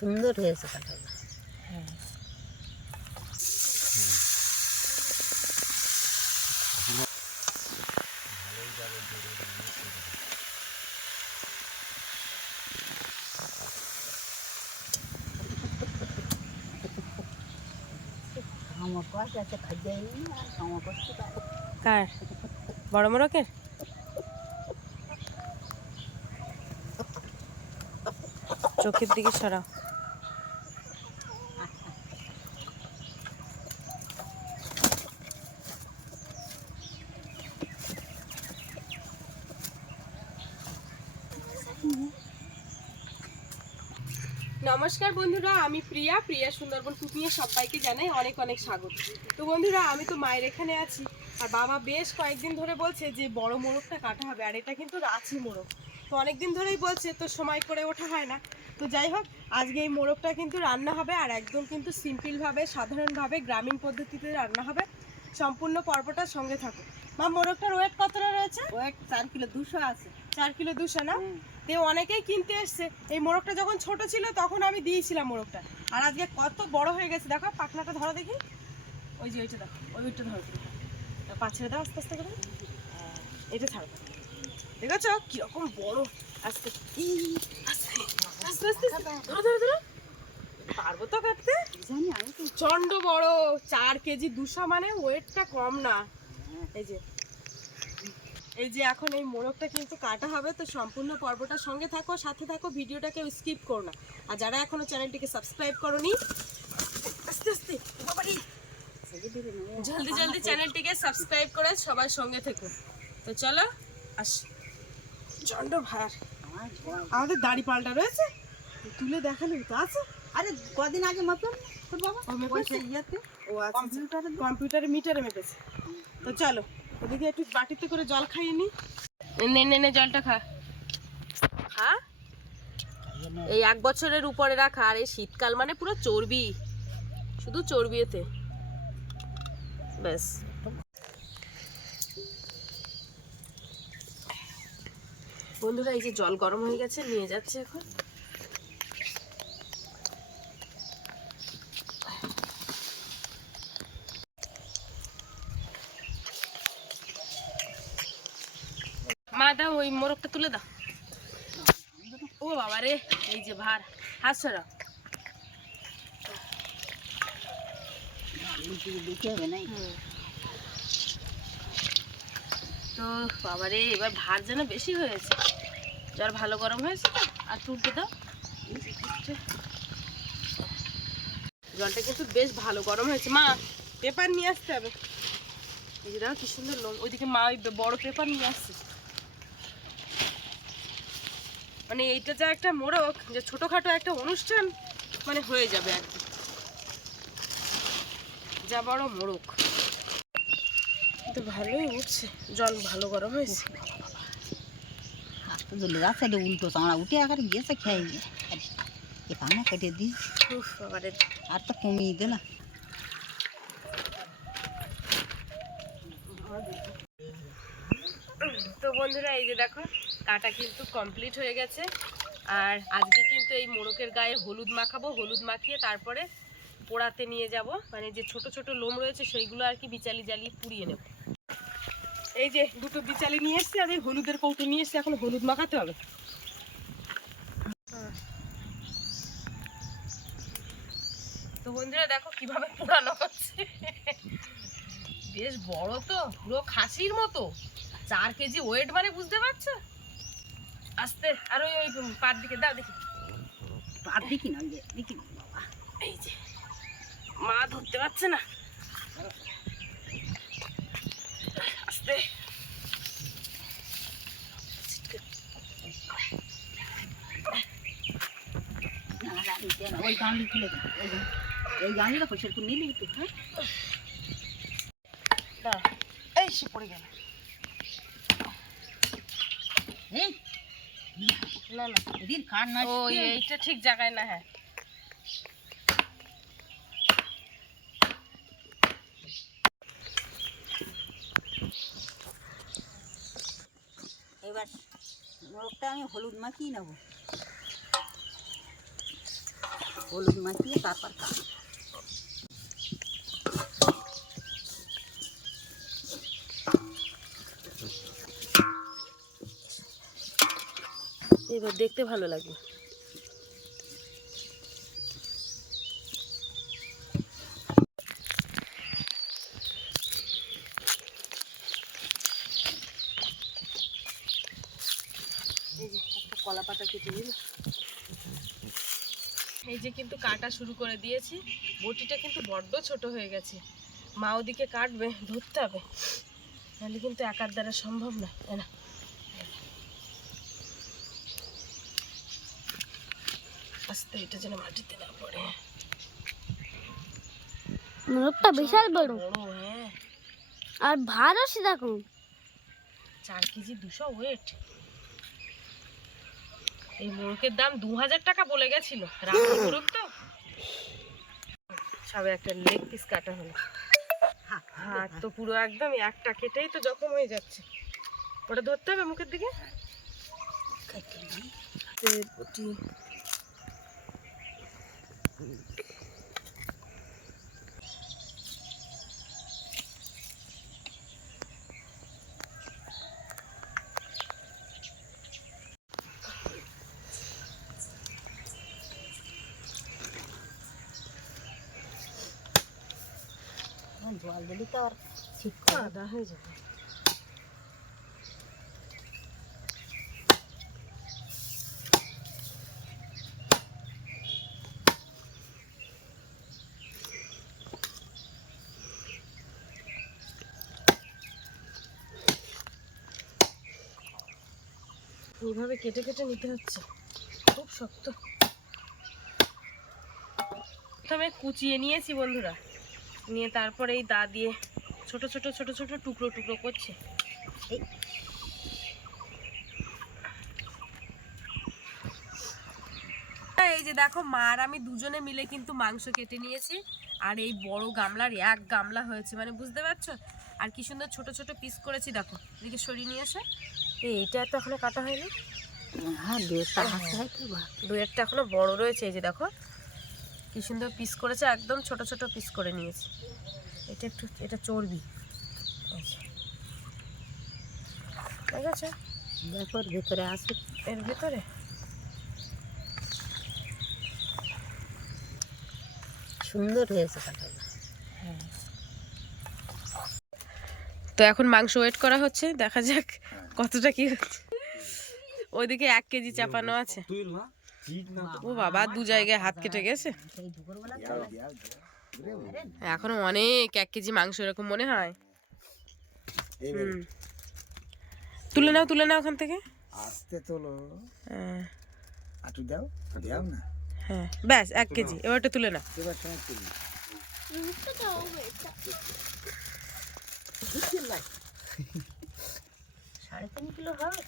সুন্দর হয়েছে কাঁঠালটা কার? বড় মোরকের চোখের দিকে সরাও। নমস্কার বন্ধুরা, আমি প্রিয়া প্রিয়া সুন্দরবন কুকিংয়ে সবাইকে জানাই অনেক অনেক স্বাগত। তো বন্ধুরা, আমি তো মায়ের এখানে আছি, আর বাবা বেশ কয়েকদিন ধরে বলছে যে বড় মোরগটা কাটা হবে, আর এটা কিন্তু রাঁচি মোরগ। তো অনেক দিন ধরেই বলছে, তো সময় করে ওঠা হয় না। তো যাই হোক, আজকে এই মোরগটা কিন্তু রান্না হবে, আর একদম কিন্তু সিম্পলভাবে সাধারণভাবে, গ্রামীণ পদ্ধতিতে রান্না হবে। সম্পূর্ণ পর্বটার সঙ্গে থাকো মা মোরগটার ওয়েট কতটা রয়েছে? ওয়েট চার কিলো দুশো আছে। চার কিলো দুশো না? তে অনেকেই কিনতে এসছে। এই মোরগটা যখন ছোট ছিল তখন আমি দিয়েছিলাম মোরগটা। আর আজকে কত বড় হয়ে গেছে দেখো পাখনাটা ধরো দেখি। ওই যে ওইটা দেখো ওই ওইটা ধরো। ছেড়ে দাও আস্তে আস্তে করে। এটা ছাড়ো। দেখেছ? কীরকম বড়। আস্তে আস্তে আস্তে। ধরো ধরো ধরো। পারব তো কাটতে? জানি আমি বড়। চার কেজি দুশো মানে ওয়েটটা কম না। এই যে এই যে এখন এই মোরগটা কিন্তু কাটা হবে তো সম্পূর্ণ পর্বটার সঙ্গে থাকো সাথে থাকো ভিডিওটাকে স্কিপ করো না। আর যারা এখনও চ্যানেলটিকে সাবস্ক্রাইব করনি আস্তে আস্তে জলদি জলদি চ্যানেলটিকে সাবস্ক্রাইব করে সবার সঙ্গে থেকো। তো চলো আস। চন্ড ভার। আমাদের দাড়ি পাল্টা রয়েছে? তুলে দেখালে তো আছে। আরে কদিন আগে মাপলাম না তোর বাবা? ও মেপেছে? ইয়েতে। ও কম্পিউটারে কম্পিউটারে মিটারে মেপেছে। তো চলো। ওদিকে একটু বাটিতে করে জল খাইয়ে নি। নে নে নে জলটা খা। খা। এই এক বছরের উপরে রাখা আর এই শীতকাল মানে পুরো চর্বি। শুধু চর্বি এতে ব্যাস। বন্ধুরা এই যে জল গরম হয়ে গেছে নিয়ে যাচ্ছে এখন। দাও, ওই মোরগটা তুলে দাও। ও বাবা রে, এই যে ভার না তো বাবা রে, এবার ভার যেন বেশি হয়েছে। জল ভালো গরম হয়েছে আর তুলতে দাও। জলটা কিন্তু বেশ ভালো গরম হয়েছে। মা, পেপার নিয়ে আসতে হবে। এই দেখো কি সুন্দর ওইদিকে মা ওই বড় পেপার নিয়ে আসছে। মানে এইটা যা একটা মোড়ক যে ছোটখাটো একটা অনুষ্ঠান মানে হয়ে যাবে আর কি। যা বড় মোড়ক। তো ভালোই উঠছে জল ভালো গরম হয়েছে। উল্টো উঠে আকারে গিয়েছে খেয়ে গিয়ে এ পানা কেটে দিস আর তো কমিয়ে দে না। তো বন্ধুরা এই যে দেখো কাটা কিন্তু কমপ্লিট হয়ে গেছে। আর আজকে কিন্তু এই মোরকের গায়ে হলুদ মাখাবো, হলুদ মাখিয়ে তারপরে পোড়াতে নিয়ে যাব। মানে যে ছোট ছোট লোম রয়েছে, সেইগুলো আর কি বিচালি জ্বালিয়ে পুড়িয়ে নেব। এই যে দুটো বিচালি নিয়ে এসছি, আর এই হলুদের কৌটো নিয়ে এসছি, এখন হলুদ মাখাতে হবে। তো বন্ধুরা, দেখো কীভাবে পোড়ানো হচ্ছে। বেশ বড় তো, পুরো খাসির মতো। চার কেজি ওয়েট মানে বুঝতে পারছ? আস্তে আর ওই ওই পার দিকে দাও দেখি। আর দেখি না যে বাবা। এই যে মা ধরতে পারছে না। আস্তে। ওই গাঁড়ি খুলে ওই গাঁড়ি গাঁড়িটা পয়সা করে নিলি একটু হ্যাঁ এই সে পড়ে গেল। এই না না এদিন খান না ও এইটা ঠিক জায়গায় না হ্যাঁ। এবার মোরগটা আমি হলুদ মাখিয়ে নেব। হলুদ মাখিয়ে তারপর খাব এবার দেখতে ভালো লাগে। কলা পাতা কেটে দিল এই যে কিন্তু কাটা শুরু করে দিয়েছি। বটিটা কিন্তু বড্ড ছোট হয়ে গেছে। মা ওদিকে কাটবে, ধরতে হবে। নাহলে কিন্তু একার দ্বারা সম্ভব না তাই না। আস্তে এটা যেন মাটিতে না পড়ে। মোরগটা বিশাল বড়। হ্যাঁ। আর ভারও সেরকম চার কেজি দুশো ওয়েট এই মোরগের দাম দু হাজার টাকা বলে গেছিল। রাখি মোরগ তো। সবে একটা লেগ পিস কাটা হলো। হাত তো পুরো একদম একটা কেটেই তো জখম হয়ে যাচ্ছে। ওটা ধরতে হবে মুখের দিকে কেটে নিই। হাতে বটি। এখন জল দিলে তো আর ঠিক কাদা হয়ে যাবে এইভাবে কেটে কেটে নিতে হচ্ছে। খুব শক্ত। প্রথমে কুচিয়ে নিয়েছি বন্ধুরা। নিয়ে তারপরে এই দা দিয়ে ছোট ছোট ছোট ছোট টুকরো টুকরো করছে। এই। যে দেখো, মা আর আমি দুজনে মিলে কিন্তু মাংস কেটে নিয়েছি। আর এই বড় গামলার এক গামলা হয়েছে মানে বুঝতে পারছ? আর কি সুন্দর ছোট ছোট পিস করেছি, দেখো। এদিকে সরিয়ে নিয়ে এসে। এইটা তো এখনও কাটা হয়নি? হ্যাঁ দু একটা হয় দু একটা এখনও বড় রয়েছে এই যে দেখো। কি সুন্দর পিস করেছে একদম ছোট ছোট পিস করে নিয়েছি। এটা একটু এটা চর্বি। ঠিক আছে দেখো ভেতরে আছে। এর ভিতরে? সুন্দর হয়েছে কাটাটা। তো এখন মাংস ওয়েট করা হচ্ছে দেখা যাক কতটা কি হচ্ছে? ওইদিকে এক কেজি চাপানো আছে। ও বাবা দু জায়গায় হাত কেটে গেছে? এখনও অনেক এক কেজি মাংস এরকম মনে হয়। তুলে নাও তুলে নাও ওখান থেকে। আস্তে তোলো। হ্যাঁ, আটু দাও দাও না। হ্যাঁ ব্যাস এক কেজি। এবারটা তুলে নাও। এবার সময় তুলি সাড়ে তিন কিলো হবে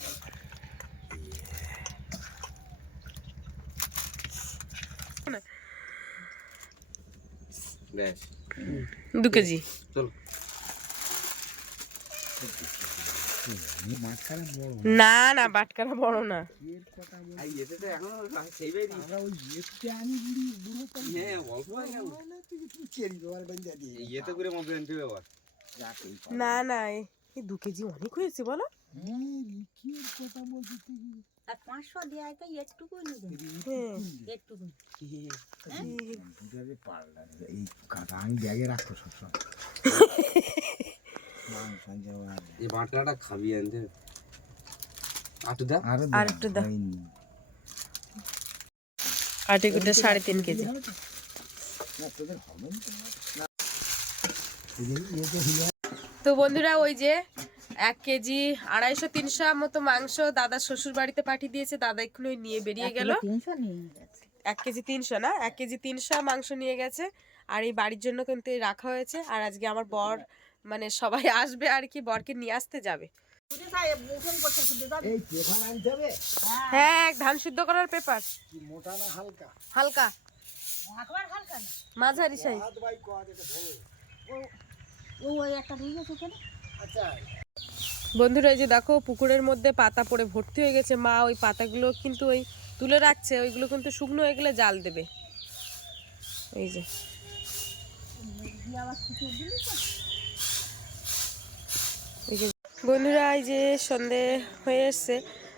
দু কেজি। না না বাটকারা বড় না। যাকে না না এই দু কেজি অনেক হয়েছে বলো। হ্যাঁ পাঁচশো তো একটুকু হ্যাঁ। একটুকু বুঝাবে পারলাম না। এই কাঁথা আমি ব্যাগে রাখব সবসময়। এই বাটনাটা খাবি আনতে। আটু দা আর একটু। আটে সাড়ে তিন কেজি। না তোদের হবে না। তো? বন্ধুরা ওই যে এক কেজি আড়াইশো তিনশো মতো মাংস দাদা শ্বশুর বাড়িতে পাঠিয়ে দিয়েছে। দাদা এক্ষুনি নিয়ে বেরিয়ে গেল। তিনশো নিয়ে গেছে। এক কেজি তিনশো না? এক কেজি তিনশো মাংস নিয়ে গেছে। আর এই বাড়ির জন্য কিন্তু রাখা হয়েছে। আর আজকে আমার বর মানে সবাই আসবে আর কি বরকে নিয়ে আসতে যাবে। হ্যাঁ এক ধান সিদ্ধ করার পেপার। কি মোটা না হালকা? হালকা। একবার হালকা না? মাঝারি সাইজ ও ওই একটা দিয়ে গেছে আচ্ছা। বন্ধুরা এই যে দেখো পুকুরের মধ্যে পাতা পড়ে ভর্তি হয়ে গেছে। মা ওই পাতাগুলো কিন্তু ওই তুলে রাখছে ওইগুলো কিন্তু শুকনো হয়ে গেলে জাল দেবে। এই যে। এই যে। বন্ধুরা এই যে সন্ধে হয়ে এসছে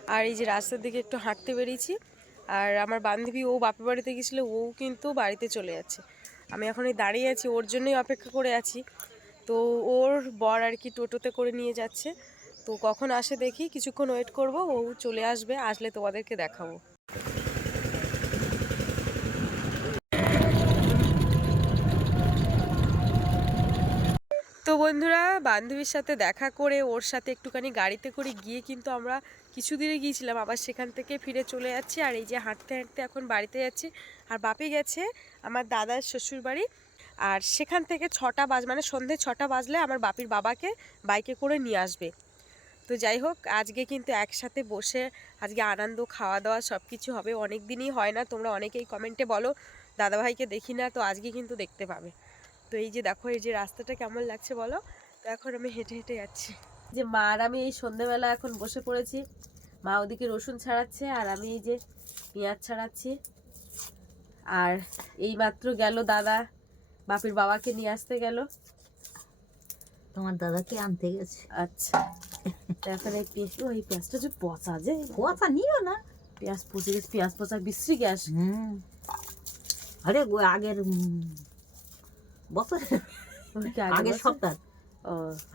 আর এই যে রাস্তার দিকে একটু হাঁটতে বেরিয়েছি। আর আমার বান্ধবী ও বাপের বাড়িতে গেছিল ও কিন্তু বাড়িতে চলে যাচ্ছে। আমি এখন এই দাঁড়িয়ে আছি, ওর জন্যই অপেক্ষা করে আছি। তো ওর বর আর কি টোটোতে করে নিয়ে যাচ্ছে। তো কখন আসে দেখি, কিছুক্ষণ ওয়েট করব, ও চলে আসবে, আসলে তোমাদেরকে দেখাবো। বন্ধুরা, বান্ধবীর সাথে দেখা করে, ওর সাথে একটুখানি গাড়িতে করে গিয়ে কিন্তু আমরা কিছু দূরে গিয়েছিলাম। আবার সেখান থেকে ফিরে চলে যাচ্ছি আর এই যে হাঁটতে হাঁটতে এখন বাড়িতে যাচ্ছি। আর বাপি গেছে আমার দাদার শ্বশুর বাড়ি আর সেখান থেকে ছটা বাজ মানে সন্ধে ছটা বাজলে আমার বাপির বাবাকে বাইকে করে নিয়ে আসবে। তো যাই হোক, আজকে কিন্তু একসাথে বসে, আজকে আনন্দ খাওয়া দাওয়া সব কিছু হবে। অনেক দিনই হয় না, তোমরা অনেকেই কমেন্টে বলো, দাদাভাইকে দেখি না, তো আজকে কিন্তু দেখতে পাবে। তো এই যে দেখো এই যে রাস্তাটা কেমন লাগছে বলো? তো এখন আমি হেঁটে হেঁটে যাচ্ছি। যে মা আর আমি এই সন্ধ্যেবেলা এখন বসে পড়েছি। মা ওদিকে রসুন ছাড়াচ্ছে আর আমি এই যে পেঁয়াজ ছাড়াচ্ছি। আর এই মাত্র গেল দাদা বাপির বাবাকে নিয়ে আসতে গেল। তোমার দাদাকে আনতে গেছে। আচ্ছা। এখন এই পেঁয়াজ ও এই পেঁয়াজটা যে পচা যে। কথা নিও না। পেঁয়াজ পচে গেছে পেঁয়াজ পচা বিশ্রী গ্যাস। হুম। আরে গো- আগের উম, বছরে আগের সপ্তাহ।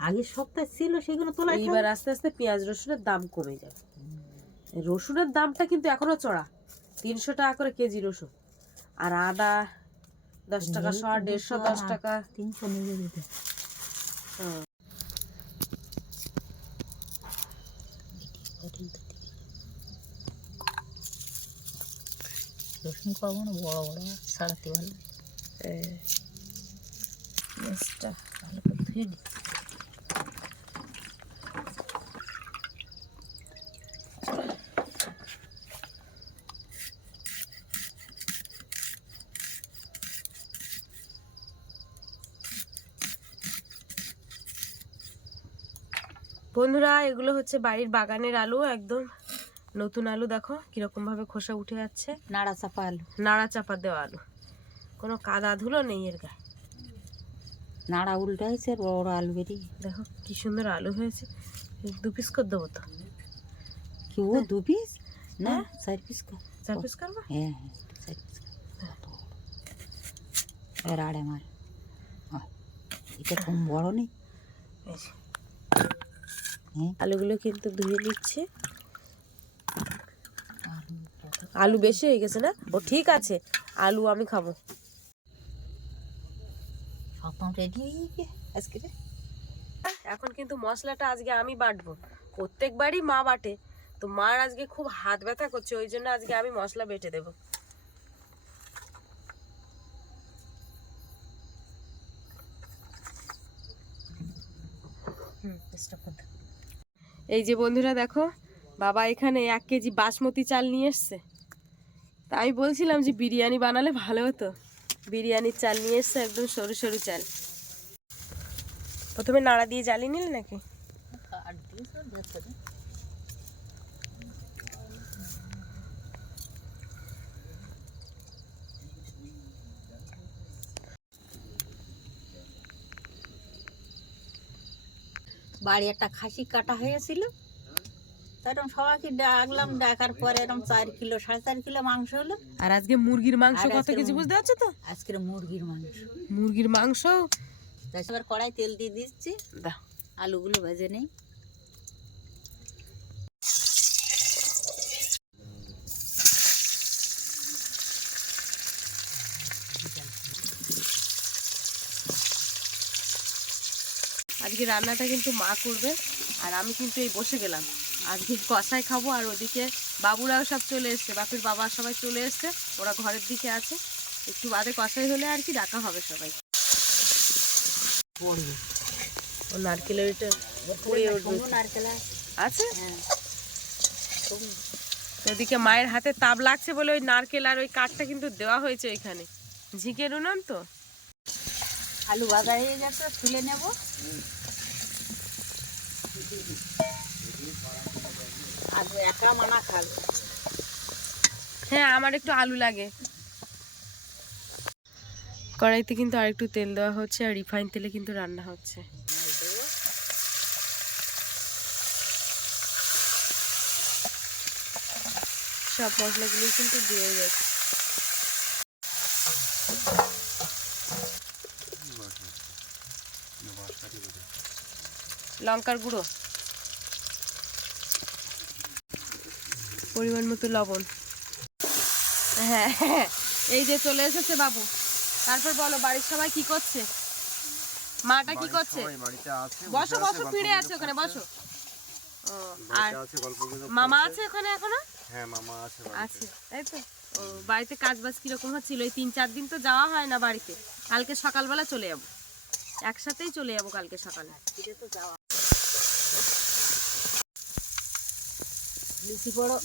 আগের সপ্তাহে ছিল সেগুলো তোলা এইবার আস্তে আস্তে পেঁয়াজ রসুনের দাম কমে যাবে। রসুনের দামটা কিন্তু এখনও চড়া। তিনশো টাকা করে কেজি রসুন। আর আদা দশ টাকা শ দেড়শো দশ টাকা। তিনশো নিয়ে যেতে রসুন পাবো না বড় বড় ছাড়াতে ভালো ভালো করে ধুয়ে নি বন্ধুরা এগুলো হচ্ছে বাড়ির বাগানের আলু একদম নতুন আলু দেখো কীরকম ভাবে খোসা উঠে যাচ্ছে। নাড়া চাপা আলু। নাড়া চাপা দেওয়া আলু। কোনো কাদা ধুলো নেই এর গায়ে। নাড়া উল্টা হয়েছে বড় বড় আলু বেরিয়ে দেখো কি সুন্দর আলু হয়েছে। দু পিস করে দেবো তো। কি ও দু পিস না চার পিস কর। চার পিস করব? হ্যাঁ হ্যাঁ চার পিস বড়। এর আড়ে মার। এটা কম বড় নেই। হ্যাঁ। আলুগুলো কিন্তু ধুয়ে নিচ্ছে। আলু বেশি হয়ে গেছে না? ও ঠিক আছে। আলু আমি খাব। রেডি আজকে এখন কিন্তু মশলাটা আজকে আমি বাটবো। প্রত্যেকবারই মা বাটে। তো মার আজকে খুব হাত ব্যথা করছে ওই জন্য আজকে আমি মশলা বেটে দেবো। এই যে বন্ধুরা দেখো বাবা এখানে এক কেজি বাসমতি চাল নিয়ে এসছে। তা আমি বলছিলাম যে বিরিয়ানি বানালে ভালো হতো। বিরিয়ানির চাল নিয়ে এসছে, একদম সরু সরু চাল প্রথমে নাড়া দিয়ে জ্বালিয়ে নিলে নাকি। বাড়ি একটা খাসি কাটা হয়েছিল তারপর সবাইকে ডাকলাম ডাকার পরে এরকম চার কিলো সাড়ে চার কিলো মাংস হলো। আর আজকে মুরগির মাংস কত কেজি বুঝতে পারছ তো? আজকের মুরগির মাংস। মুরগির মাংস। এবার কড়াই তেল দিয়ে দিচ্ছি। আলুগুলো ভেজে নেই। আজকে রান্নাটা কিন্তু মা করবে আর আমি কিন্তু এই বসে গেলাম। আজকে কষাই খাব আর ওদিকে বাবুরাও সব চলে এসছে বাপির বাবা সবাই চলে এসছে ওরা ঘরের দিকে আছে। একটু বাদে কষাই হলে আর কি ডাকা হবে সবাই। ও নারকেলের এটা নারকেল আছে। হ্যাঁ। তো ওদিকে মায়ের হাতে তাপ লাগছে বলে ওই নারকেল আর ওই কাঠটা কিন্তু দেওয়া হয়েছে ওইখানে। ঝিকের উনুন তো? আলু ভাজা হয়ে গেছে তুলে নেব। আর হ্যাঁ আমার একটু আলু লাগে। কড়াইতে কিন্তু আরেকটু তেল দেওয়া হচ্ছে আর রিফাইন তেলে কিন্তু রান্না হচ্ছে। সব মশলাগুলি কিন্তু দিয়ে গেছে। লঙ্কার গুঁড়ো। পরিমাণ মতো লবণ। হ্যাঁ এই যে চলে এসেছে বাবু। তারপর বলো বাড়ির সবাই কি করছে? মাটা কি করছে? বাড়িতে বসো বসো পিড়ে আছে ওখানে বসো। আর মামা আছে ওখানে এখনও? হ্যাঁ মামা আছে আছে তাই তো। ও বাড়িতে কাজ বাজ কীরকম হচ্ছিল? এই তিন চার দিন তো যাওয়া হয় না বাড়িতে। কালকে সকালবেলা চলে যাব। একসাথেই চলে যাব কালকে সকালে। লুচি পড়ো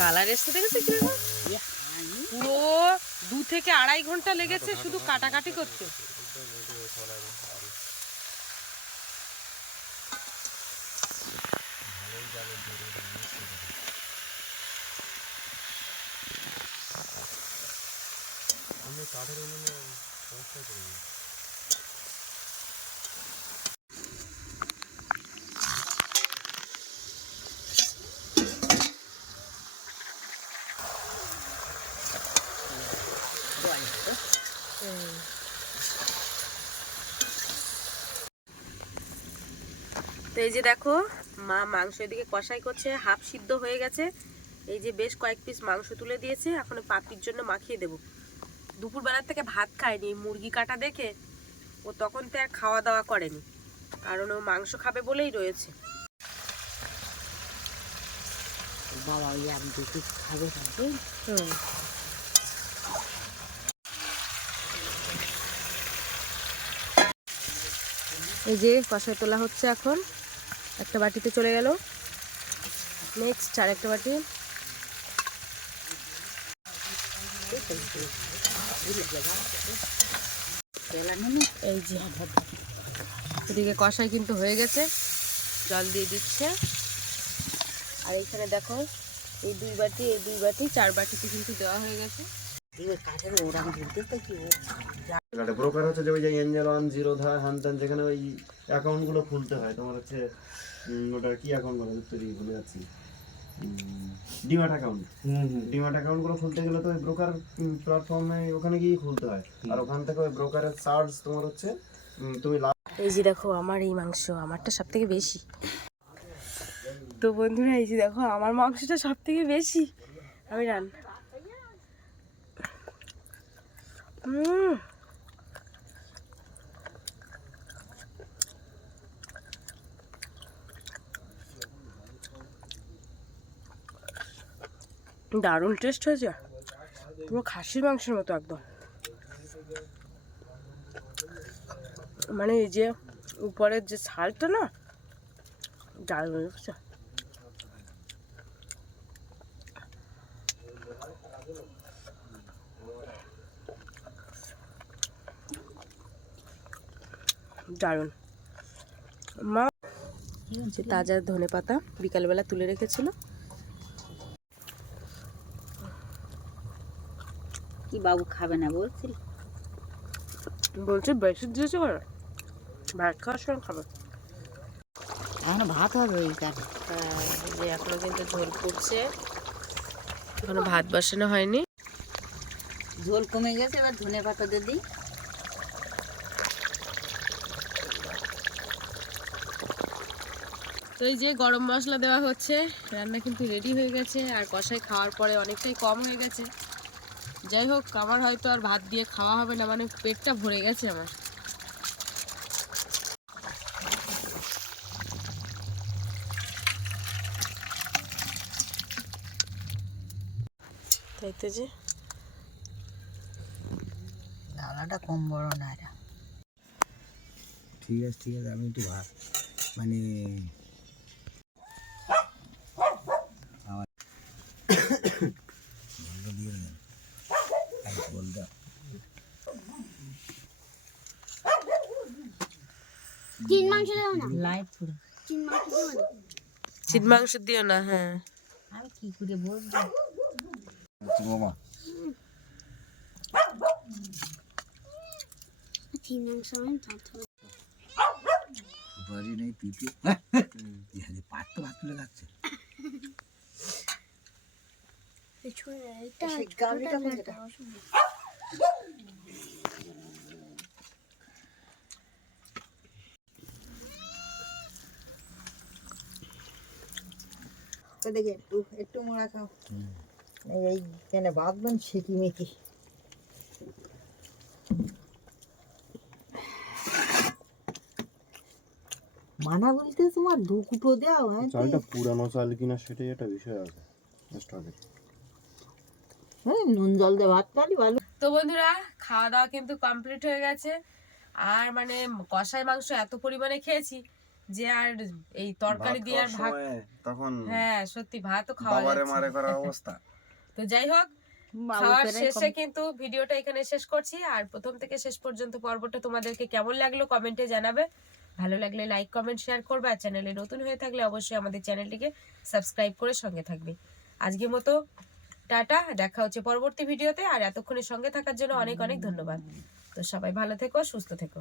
কালার এসছে দেখেছ পুরো দু থেকে আড়াই ঘণ্টা লেগেছে শুধু কাটাকাটি করতে। তো এই যে দেখো মা মাংস এদিকে কষাই করছে হাফ সিদ্ধ হয়ে গেছে। এই যে বেশ কয়েক পিস মাংস তুলে দিয়েছে এখন পাপির জন্য মাখিয়ে দেবো। দুপুরবেলার থেকে ভাত খায়নি মুরগি কাটা দেখে ও তখন তো আর খাওয়া দাওয়া করেনি কারণ ও মাংস খাবে বলেই রয়েছে। বাবা ওই এক দুটি খাবে খাবে এই যে কষায় তোলা হচ্ছে এখন। একটা বাটিতে চলে গেল। নেক্সট আর একটা বাটি। এই যে এদিকে কষাই কিন্তু হয়ে গেছে। জল দিয়ে দিচ্ছে। আর এইখানে দেখো, এই দুই বাটি, এই দুই বাটি, চার বাটিতে কিন্তু দেওয়া হয়ে গেছে। ব্রোকার হচ্ছে যে ওই যে এঞ্জেল ওয়ান জিরো ধা হ্যান যেখানে ওই অ্যাকাউন্টগুলো খুলতে হয়। তোমার হচ্ছে ওটা কি অ্যাকাউন্ট বলে? তৈরি ভুলে যাচ্ছি। ডিমাট অ্যাকাউন্ট ডিমাট অ্যাকাউন্টগুলো খুলতে গেলে তো ওই ব্রোকার প্ল্যাটফর্মে ওখানে গিয়ে খুলতে হয়। আর ওখান থেকে ওই ব্রোকারের চার্জ তোমার হচ্ছে তুমি লাভ এই যে দেখো আমার এই মাংস আমারটা সব থেকে বেশি। তো বন্ধুরা এই যে দেখো আমার মাংসটা সব থেকে বেশি। আমি রান। উম। দারুণ টেস্ট হয়েছে। পুরো খাসির মাংসের মতো একদম। মানে এই যে উপরের যে ছালটা না, দারুণ বুঝছ দারুণ। মা তাজা ধনে পাতা বিকালবেলা তুলে রেখেছিল। কি বাবু খাবে না বলছিল বলছে বেশি দিয়েছে করে ভাত খাওয়ার সময় খাবে। এখন ভাত হবে ওই কাঠে হ্যাঁ, যে এখনও কিন্তু ঝোল ফুটছে এখনও ভাত বসানো হয়নি। ঝোল কমে গেছে এবার ধনে পাতা দিয়ে দিই। তো এই যে গরম মশলা দেওয়া হচ্ছে রান্না কিন্তু রেডি হয়ে গেছে। আর কষাই খাওয়ার পরে অনেকটাই কম হয়ে গেছে। যাই হোক আমার হয়তো আর ভাত দিয়ে খাওয়া হবে না মানে পেটটা ভরে গেছে আমার। যে। কম বড় না এটা ঠিক আছে ঠিক আছে আমি একটু ভাত মানে আমার বলটা দিয়ে দেন এই বলটা তিন মাংস পুরো মাংস চিট মাংস দিও না হ্যাঁ। আমি কি করে বলব? মামা তিন মাংস আমি ভাত নেই পিপে পাত তো ভাত তুলে এটা না, কোনটা? বড় সবজি। ওদিকে একটু একটু মোড়া খাও। এইখানে বাঁধবেন সিকি মিকি? মানা বলতে তোমার দু কুটো দাও হ্যাঁ তো- চালটা পুরানো চাল কিনা সেটাই একটা বিষয় আছে। হ্যাঁ নুন জল দিয়ে ভাত খালি ভালো। তো বন্ধুরা খাওয়া দাওয়া কিন্তু কমপ্লিট হয়ে গেছে। আর মানে কষাই মাংস এত পরিমাণে খেয়েছি যে আর এই তরকারি দিয়ে আর ভাত তখন হ্যাঁ সত্যি ভাতও খাওয়া বাবারে মারে করার অবস্থা। তো যাই হোক খাওয়ার শেষে কিন্তু ভিডিওটা এখানে শেষ করছি। আর প্রথম থেকে শেষ পর্যন্ত পর্বটা তোমাদেরকে কেমন লাগল কমেন্টে জানাবে। ভালো লাগলে লাইক কমেন্ট শেয়ার করবে। আর চ্যানেলে নতুন হয়ে থাকলে অবশ্যই আমাদের চ্যানেলটিকে সাবস্ক্রাইব করে সঙ্গে থাকবে। আজকের মতো টাটা দেখা হচ্ছে পরবর্তী ভিডিওতে। আর এতক্ষণের সঙ্গে থাকার জন্য অনেক অনেক ধন্যবাদ। তো সবাই ভালো থেকো সুস্থ থেকো।